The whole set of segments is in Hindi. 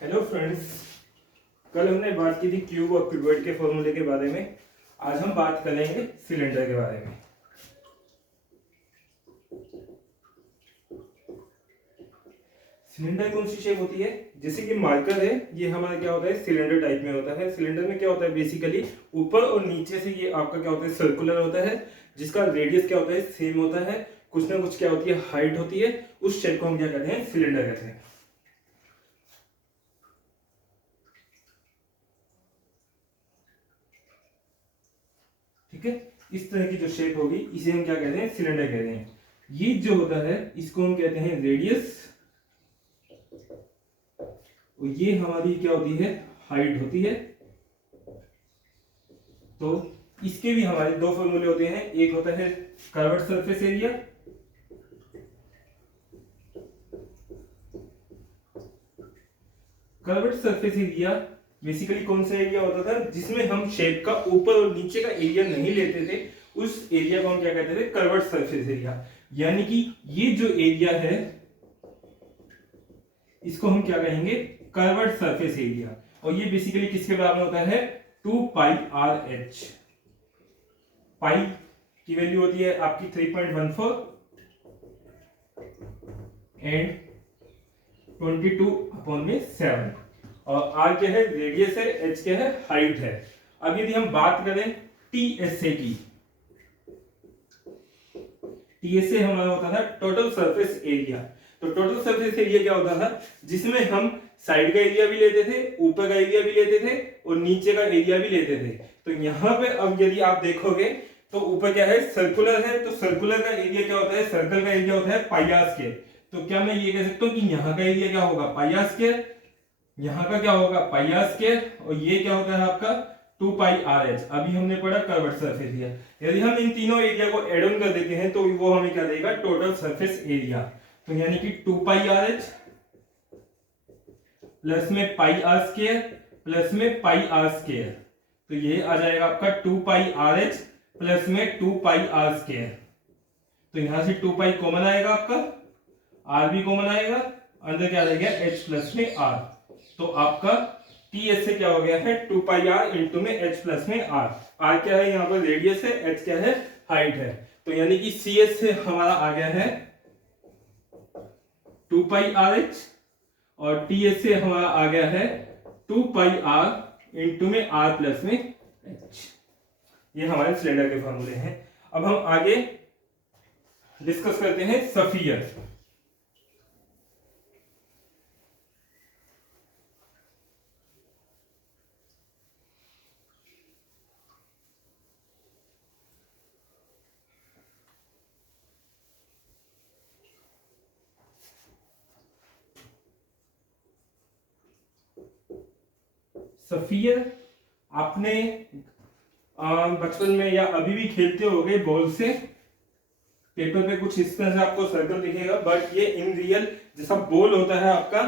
हेलो फ्रेंड्स, कल हमने बात की थी क्यूब और क्यूबॉइड के फॉर्मूले के बारे में। आज हम बात करेंगे सिलेंडर के बारे में। सिलेंडर कौन सी शेप होती है? जैसे कि मार्कर है, ये हमारा क्या होता है, सिलेंडर टाइप में होता है। सिलेंडर में क्या होता है, बेसिकली ऊपर और नीचे से ये आपका क्या होता है, सर्कुलर होता है, जिसका रेडियस क्या होता है, सेम होता है। कुछ ना कुछ क्या होती है, हाइट होती है। उस शेप को हम क्या कहते हैं, सिलेंडर कहते हैं। ठीक है, इस तरह की जो शेप होगी इसे हम क्या कहते हैं, सिलेंडर कहते हैं। ये जो होता है इसको हम कहते हैं रेडियस, और ये हमारी क्या होती है, हाइट होती है। तो इसके भी हमारे दो फॉर्मूले होते हैं। एक होता है curved surface area, curved surface area basically कौन सा एरिया होता था, जिसमें हम शेप का ऊपर और नीचे का एरिया नहीं लेते थे। उस एरिया को हम क्या कहते थे, कर्व्ड सरफेस एरिया। यानी कि ये जो एरिया है इसको हम क्या कहेंगे, कर्व्ड सरफेस एरिया। और ये बेसिकली किसके बराबर होता है, 2 पाई आर एच। पाई की वैल्यू होती है आपकी 3.14 एंड 22/7। और आर क्या है, रेडियस है, एच क्या है, हाइट है। अब यदि हम बात करें टीएसए की, टीएसए हमारा होता था टोटल सरफेस एरिया। तो टोटल सरफेस एरिया क्या होता था, जिसमें हम साइड का एरिया भी लेते थे, ऊपर का एरिया भी लेते थे, और नीचे का एरिया भी लेते थे। तो यहाँ पे अब यदि आप देखोगे तो ऊपर क्या है, सर्कुलर है, तो सर्कुलर का एरिया क्या होता है, सर्कल का एरिया होता है पाई आर स्क्वायर। तो क्या मैं ये कह सकता हूँ कि यहाँ का एरिया क्या होगा, पाई आर स्क्वायर, यहाँ का क्या होगा, पाई आर स्क्वायर, और ये क्या होता है आपका 2 पाई आर एच। अभी हमने पढ़ा कर्व्ड सरफेस एरिया। यदि हम इन तीनों एरिया को एड ऑन कर देते हैं तो वो हमें क्या देगा, टोटल सरफेस एरिया। तो यानी कि 2 पाई आर एच प्लस में पाई आर स्क्वायर प्लस में पाई आर स्क्वायर, तो ये आ जाएगा आपका 2 पाई आर एच प्लस में 2 पाई आर स्क्वायर। तो यहां से 2 पाई कॉमन आएगा, आपका आर भी कॉमन आएगा, अंदर क्या रहेगा, एच प्लस में आर। तो आपका टी एस से क्या हो गया है, 2 पाई आर इंटू में एच प्लस में आर। आर क्या है, यहाँ पर रेडियस है, एच क्या है, हाइट है। तो यानी कि सी एस से हमारा आ गया है 2 पाई आर एच, और टी एस से हमारा आ गया है 2 पाई आर इंटू में आर प्लस में एच। ये हमारे सिलेंडर के फॉर्मूले हैं। अब हम आगे डिस्कस करते हैं सफियर। सफियर आपने बचपन में या अभी भी खेलते होगे बॉल से। पेपर पे कुछ इस तरह से आपको सर्कल दिखेगा, बट ये इन रियल जैसा बॉल होता है आपका,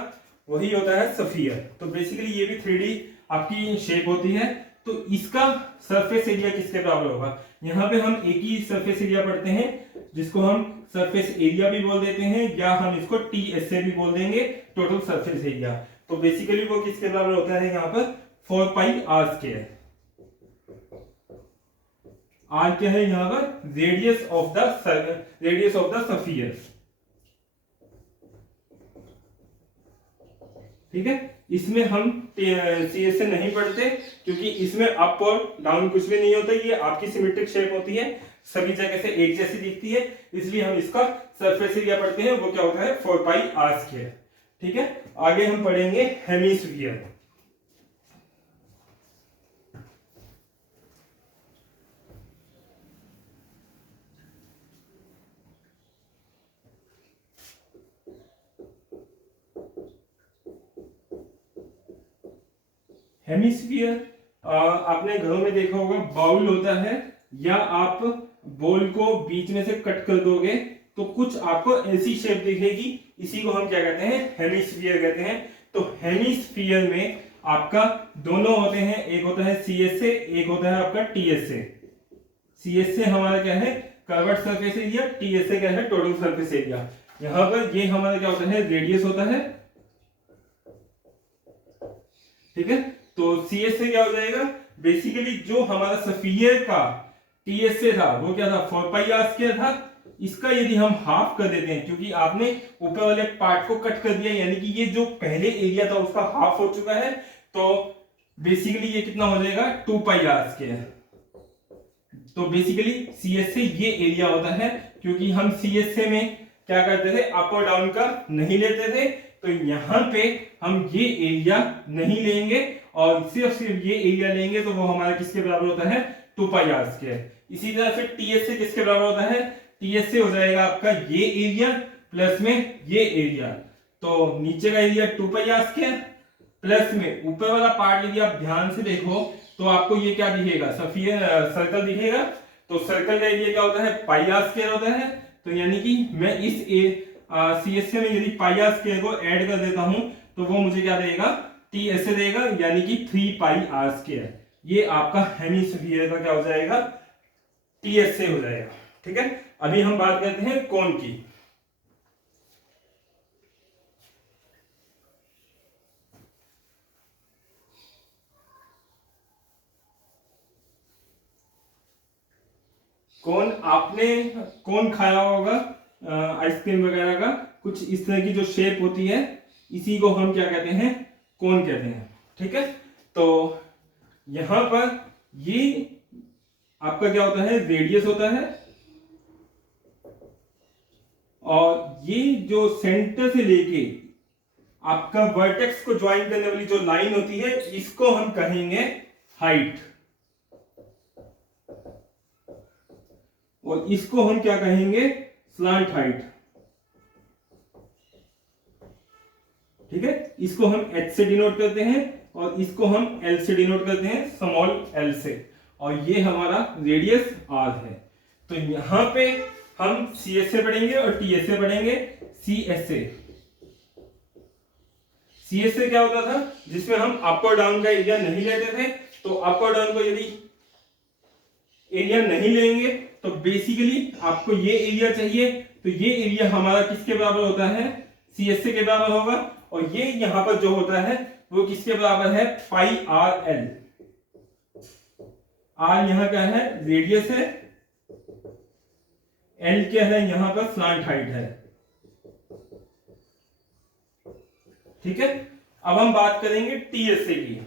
वही होता है सफियर। तो बेसिकली ये भी 3D आपकी शेप होती है। तो इसका सरफेस एरिया किसके बराबर होगा, यहाँ पे हम एक ही सरफेस एरिया पढ़ते हैं, जिसको हम सरफेस एरिया भी बोल देते हैं, या हम इसको टीएसए भी बोल देंगे, टोटल सरफेस एरिया। तो बेसिकली वो किसके बराबर होता है, यहाँ पर 4 पाई आर स्क्वायर। आर क्या है यहां पर, रेडियस ऑफ द सफियर। ठीक है, इसमें हम सीएस से नहीं पढ़ते, क्योंकि इसमें अप और डाउन कुछ भी नहीं होता। ये आपकी सिमेट्रिक शेप होती है, सभी जगह से एक जैसी दिखती है, इसलिए हम इसका सरफेस एरिया पढ़ते हैं। वो क्या होता है, 4 पाई आर स्क्वायर। ठीक है, आगे हम पढ़ेंगे हेमिस्फीयर। हेमिस्फीयर आपने घरों में देखा होगा, बाउल होता है, या आप बॉल को बीच में से कट कर दोगे तो कुछ आपको ऐसी शेप दिखेगी। इसी को हम क्या कहते हैं, हेमिस्फीयर कहते हैं। तो हेमिस्फीयर में आपका दोनों होते हैं, एक होता है सीएसए, एक होता है आपका टीएसए। सीएसए हमारा क्या है, कर्व्ड सरफेस एरिया, टीएसए क्या है, टोटल सरफेस एरिया। यहां पर ये हमारा क्या होता है, रेडियस होता है, ठीक है। तो सी एस से क्या हो जाएगा, बेसिकली जो हमारा सफियर का टी एस से था वो क्या था 4 पाई आर स्क्वायर था। इसका यदि हम हाफ कर देते हैं, क्योंकि आपने ऊपर वाले पार्ट को कट कर दिया, यानी कि ये जो पहले एरिया था उसका हाफ हो चुका है, तो बेसिकली ये कितना हो जाएगा 2 पाई आर स्क्वायर। तो बेसिकली सी एस से ये एरिया होता है, क्योंकि हम सी एस से में क्या करते थे, अप और डाउन का नहीं लेते थे, तो यहां पे हम ये एरिया नहीं लेंगे और सिर्फ ये एरिया लेंगे, तो वो हमारा किसके बराबर होता है 2 पाई आर स्क्वायर। इसी तरह से टीएस से किसके बराबर होता है, टीएस से हो जाएगा आपका ये एरिया प्लस में ये एरिया, तो नीचे का area 2 pi r square plus में ऊपर वाला पार्ट यदि आप ध्यान से देखो तो आपको ये क्या दिखेगा, सफियर सर्कल दिखेगा। तो सर्कल का एरिया क्या होता है पाई आर स्क्वायर होता है। तो यानी कि मैं इस सी एस में यदि पाई आर स्क्वायर को ऐड कर देता हूं तो वो मुझे क्या देगा, टी एस से देगा, यानी कि 3 पाई आर स्क्वायर। ये आपका हेमिस्फीयर का क्या हो जाएगा, टी एस से हो जाएगा। ठीक है, अभी हम बात करते हैं कोन की। कौन आपने कौन खाया होगा आइसक्रीम वगैरह का, कुछ इस तरह की जो शेप होती है इसी को हम क्या कहते हैं, कोन कहते हैं। ठीक है, तो यहां पर ये आपका क्या होता है, रेडियस होता है, और ये जो सेंटर से लेके आपका वर्टेक्स को ज्वाइन करने वाली जो लाइन होती है इसको हम कहेंगे हाइट, और इसको हम क्या कहेंगे, स्लांट हाइट। ठीक है, इसको हम h से डिनोट करते हैं और इसको हम l से डिनोट करते हैं, स्मॉल l से, और ये हमारा रेडियस r है। तो यहां पे हम cs से पढ़ेंगे और ts से पढ़ेंगे। cs से क्या होता था, जिसमें हम अप और डाउन का एरिया नहीं लेते थे, तो अप और डाउन को यदि एरिया नहीं लेंगे तो बेसिकली आपको ये एरिया चाहिए, तो ये एरिया हमारा किसके बराबर होता है, सी एस के बराबर होगा, और ये यहां पर जो होता है वो किसके बराबर है, पाई आर एल। आर यहां क्या है, रेडियस है, एल क्या है, यहां पर स्लांट हाइट है। ठीक है, अब हम बात करेंगे टीएसए की।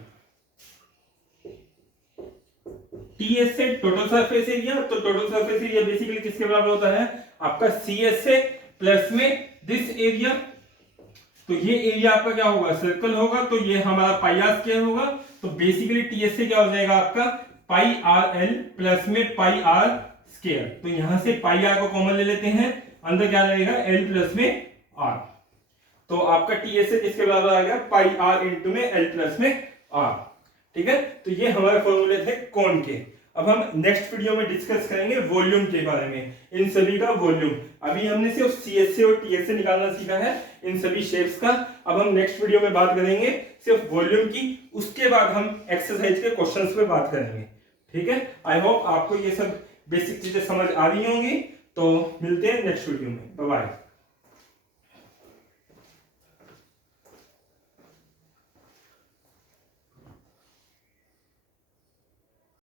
टीएस से टोटल सरफेस एरिया, तो टोटल सरफेस एरिया बेसिकली किसके बराबर होता है, आपका सीएस से प्लस में दिस एरिया। तो ये एरिया आपका क्या होगा, सर्कल होगा, तो ये हमारा पाई आर स्क्वायर होगा। तो बेसिकली टीएस से क्या हो जाएगा आपका पाई आर एल प्लस में पाई आर स्क्वायर। तो यहां से पाई आर को कॉमन ले लेते हैं, अंदर क्या रहेगा एल प्लस में आर। तो आपका टीएस से किसके बराबर आ गया, पाई आर इंटू में एल प्लस में आर। ठीक है, तो ये हमारे फॉर्मूले थे कोन के। अब हम नेक्स्ट वीडियो में डिस्कस करेंगे वॉल्यूम के बारे में, इन सभी का वॉल्यूम। अभी हमने सिर्फ सीएस से और टीएस से निकालना सीखा है इन सभी शेप्स का। अब हम नेक्स्ट वीडियो में बात करेंगे सिर्फ वॉल्यूम की, उसके बाद हम एक्सरसाइज के क्वेश्चंस पे बात करेंगे। ठीक है, आई होप आपको ये सब बेसिक चीजें समझ आ रही होंगी। तो मिलते हैं नेक्स्ट वीडियो में, बाय बाय।